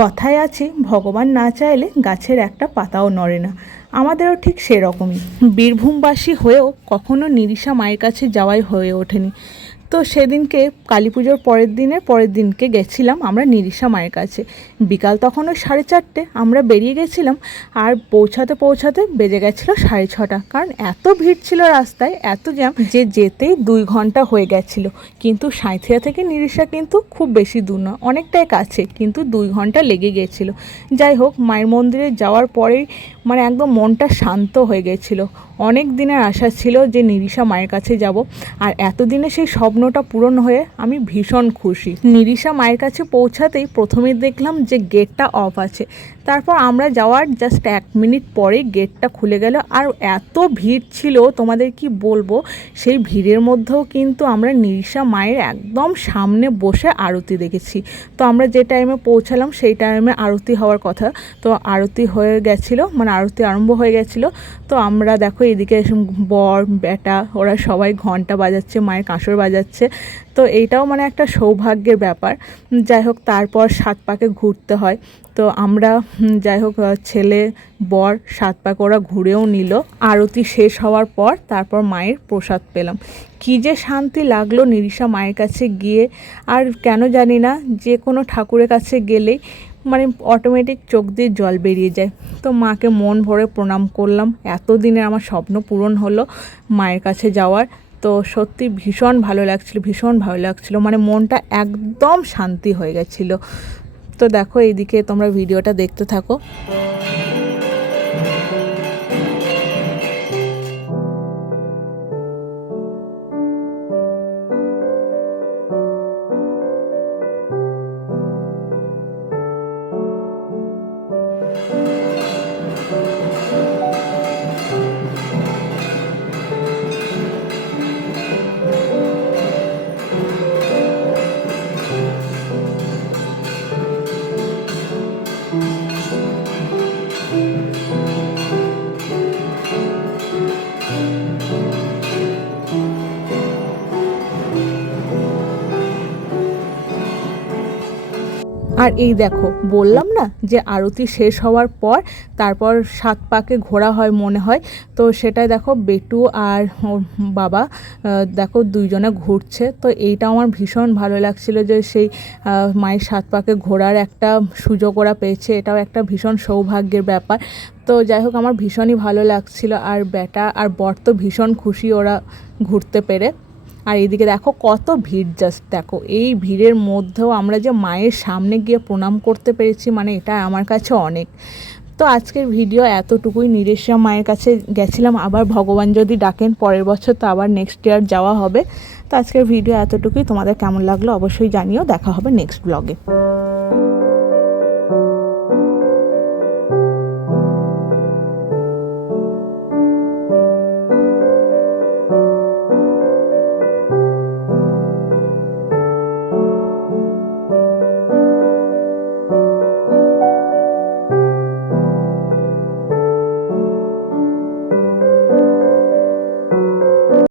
কথায় আছে ভগবান না চাইলে গাছের একটা পাতাও নড়ে না। আমাদেরও ঠিক সেরকমই। বীরভূমবাসী হয়েও কখনো নিরিশা মায়ের কাছে যাওয়াই হয়ে ওঠেনি। তো সেদিনকে কালী পুজোর পরের দিনকে গেছিলাম আমরা নিরিশা মায়ের কাছে। বিকাল তখন ওই 4:30 আমরা বেরিয়ে গেছিলাম, আর পৌঁছাতে বেজে গেছিলো 6:30। কারণ এত ভিড় ছিল রাস্তায়, এত জ্যাম যে যেতেই 2 ঘন্টা হয়ে গেছিলো। কিন্তু সাঁইথিয়া থেকে নিরিশা কিন্তু খুব বেশি দূর নয়, অনেকটাই কাছে, কিন্তু 2 ঘন্টা লেগে গেছিলো। যাই হোক, মায়ের মন্দিরে যাওয়ার পরেই মানে একদম মনটা শান্ত হয়ে গেছিলো। অনেক দিনের আশা ছিল যে নিরিশা মায়ের কাছে যাব, আর এতদিনে সেই স্বপ্নটা পূরণ হয়ে আমি ভীষণ খুশি। নিরিশা মায়ের কাছে পৌঁছাতেই প্রথমেই দেখলাম যে গেটটা অফ আছে। তারপর আমরা যাওয়ার জাস্ট 1 মিনিট পরেই গেটটা খুলে গেল, আর এত ভিড় ছিল তোমাদের কি বলবো। সেই ভিড়ের মধ্যেও কিন্তু আমরা নিরিশা মায়ের একদম সামনে বসে আরতি দেখেছি। তো আমরা যে টাইমে পৌঁছালাম সেই টাইমে আরতি হওয়ার কথা, তো আরতি হয়ে গেছিলো, মানে আরতি আরম্ভ হয়ে গেছিলো। তো আমরা দেখো এদিকে বর বেটা ওরা সবাই ঘন্টা বাজাচ্ছে, মায়ের কাঁসর বাজাচ্ছে। তো এইটাও মানে একটা সৌভাগ্যের ব্যাপার। যাই হোক, তারপর 7 পাকে ঘুরতে হয়। তো আমরা যাই হোক ছেলে বর 7 পাক ওরা ঘুরেও নিল। আরতি শেষ হওয়ার পর তারপর মায়ের প্রসাদ পেলাম। কী যে শান্তি লাগলো নিরিশা মায়ের কাছে গিয়ে। আর কেন জানি না, যে কোনো ঠাকুরের কাছে গেলেই মানে অটোমেটিক চোখ দিয়ে জল বেরিয়ে যায়। তো মাকে মন ভরে প্রণাম করলাম। এতদিনের আমার স্বপ্ন পূরণ হলো মায়ের কাছে যাওয়ার। তো সত্যি ভীষণ ভালো লাগছিলো, মানে মনটা একদম শান্তি হয়ে গেছিলো। তো দেখো এইদিকে তোমরা ভিডিওটা দেখতে থাকো। আর এই দেখো, বললাম না যে আরতি শেষ হওয়ার পর তারপর 7 পাকে ঘোরা হয় মনে হয়। তো সেটাই দেখো বেটু আর ওর বাবা দেখো 2 জনে ঘুরছে। তো এইটা আমার ভীষণ ভালো লাগছিলো যে সেই মায়ের 7 পাকে ঘোরার একটা সুযোগ ওরা পেয়েছে। এটাও একটা ভীষণ সৌভাগ্যের ব্যাপার। তো যাই হোক, আমার ভীষণই ভালো লাগছিলো। আর বেটা আর বর তো ভীষণ খুশি ওরা ঘুরতে পেরে। আর এইদিকে দেখো কত ভিড়, জাস্ট দেখো এই ভিড়ের মধ্যেও আমরা যে মায়ের সামনে গিয়ে প্রণাম করতে পেরেছি, মানে এটা আমার কাছে অনেক। তো আজকের ভিডিও এতটুকুই। নিরিশা মায়ের কাছে গেছিলাম, আবার ভগবান যদি ডাকেন পরের বছর তো আবার নেক্সট ইয়ার যাওয়া হবে। তো আজকের ভিডিও এতটুকুই। তোমাদের কেমন লাগলো অবশ্যই জানিও। দেখা হবে নেক্সট ব্লগে।